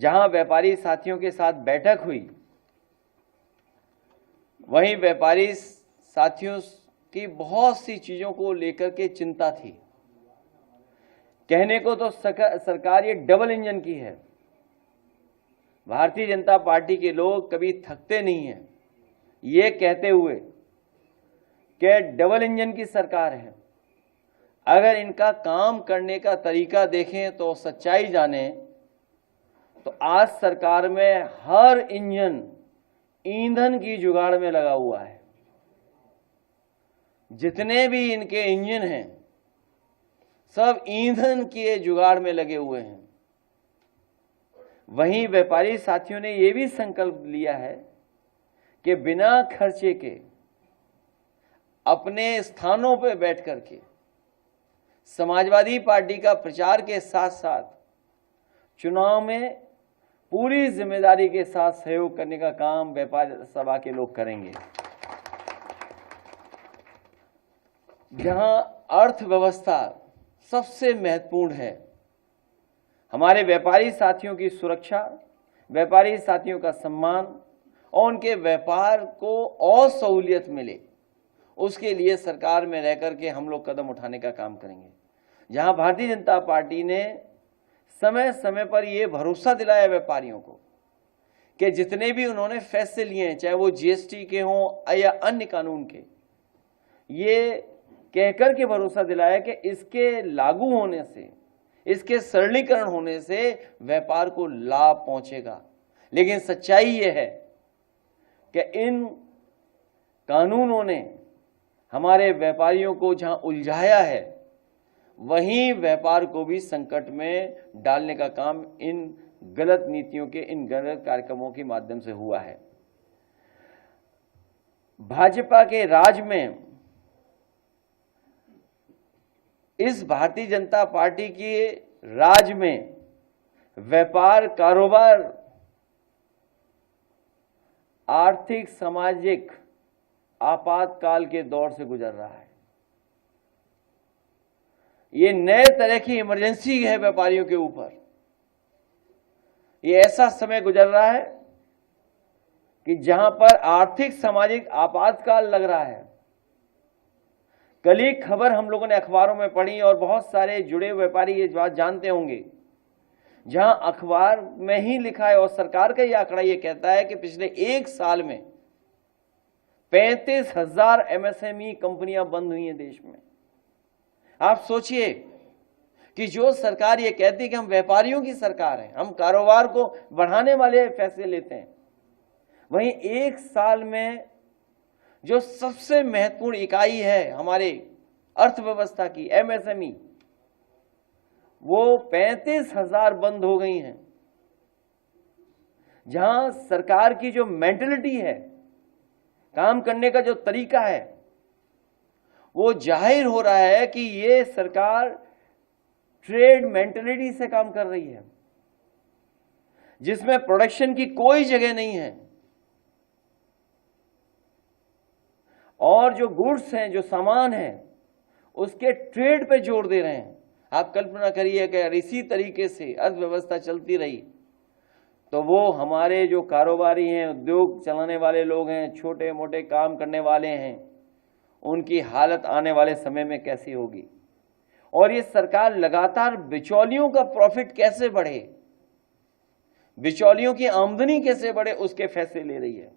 जहां व्यापारी साथियों के साथ बैठक हुई, वहीं व्यापारी साथियों की बहुत सी चीजों को लेकर के चिंता थी। कहने को तो सरकार ये डबल इंजन की है। भारतीय जनता पार्टी के लोग कभी थकते नहीं हैं ये कहते हुए कि डबल इंजन की सरकार है। अगर इनका काम करने का तरीका देखें तो सच्चाई जाने तो आज सरकार में हर इंजन ईंधन की जुगाड़ में लगा हुआ है। जितने भी इनके इंजन हैं सब ईंधन के जुगाड़ में लगे हुए हैं। वहीं व्यापारी साथियों ने यह भी संकल्प लिया है कि बिना खर्चे के अपने स्थानों पर बैठ करके समाजवादी पार्टी का प्रचार के साथ साथ चुनाव में पूरी जिम्मेदारी के साथ सहयोग करने का काम व्यापार सभा के लोग करेंगे। जहां अर्थव्यवस्था सबसे महत्वपूर्ण है, हमारे व्यापारी साथियों की सुरक्षा, व्यापारी साथियों का सम्मान और उनके व्यापार को और सहूलियत मिले, उसके लिए सरकार में रह करके हम लोग कदम उठाने का काम करेंगे। जहां भारतीय जनता पार्टी ने समय समय पर यह भरोसा दिलाया व्यापारियों को कि जितने भी उन्होंने फैसले लिए हैं, चाहे वो जीएसटी के हों या अन्य कानून के, ये कहकर के भरोसा दिलाया कि इसके लागू होने से, इसके सरलीकरण होने से व्यापार को लाभ पहुंचेगा। लेकिन सच्चाई यह है कि इन कानूनों ने हमारे व्यापारियों को जहां उलझाया है, वहीं व्यापार को भी संकट में डालने का काम इन गलत नीतियों के, इन गलत कार्यक्रमों के माध्यम से हुआ है। भाजपा के राज में, इस भारतीय जनता पार्टी के राज में व्यापार कारोबार आर्थिक सामाजिक आपातकाल के दौर से गुजर रहा है। ये नए तरह की इमरजेंसी है व्यापारियों के ऊपर। ये ऐसा समय गुजर रहा है कि जहां पर आर्थिक सामाजिक आपातकाल लग रहा है। कल ही खबर हम लोगों ने अखबारों में पढ़ी और बहुत सारे जुड़े व्यापारी ये बात जानते होंगे, जहां अखबार में ही लिखा है और सरकार का ये आंकड़ा ये कहता है कि पिछले एक साल में 35,000 एमएसएमई कंपनियां बंद हुई हैं देश में। आप सोचिए कि जो सरकार ये कहती है कि हम व्यापारियों की सरकार है, हम कारोबार को बढ़ाने वाले फैसले लेते हैं, वहीं एक साल में जो सबसे महत्वपूर्ण इकाई है हमारे अर्थव्यवस्था की, एमएसएमई, वो 35,000 बंद हो गई हैं। जहां सरकार की जो मेंटलिटी है, काम करने का जो तरीका है, वो जाहिर हो रहा है कि ये सरकार ट्रेड मेंटलिटी से काम कर रही है, जिसमें प्रोडक्शन की कोई जगह नहीं है और जो गुड्स हैं, जो सामान है, उसके ट्रेड पे जोर दे रहे हैं। आप कल्पना करिए कि अगर इसी तरीके से अर्थव्यवस्था चलती रही तो वो हमारे जो कारोबारी हैं, उद्योग चलाने वाले लोग हैं, छोटे मोटे काम करने वाले हैं, उनकी हालत आने वाले समय में कैसी होगी। और ये सरकार लगातार बिचौलियों का प्रॉफिट कैसे बढ़े, बिचौलियों की आमदनी कैसे बढ़े, उसके फैसले ले रही है।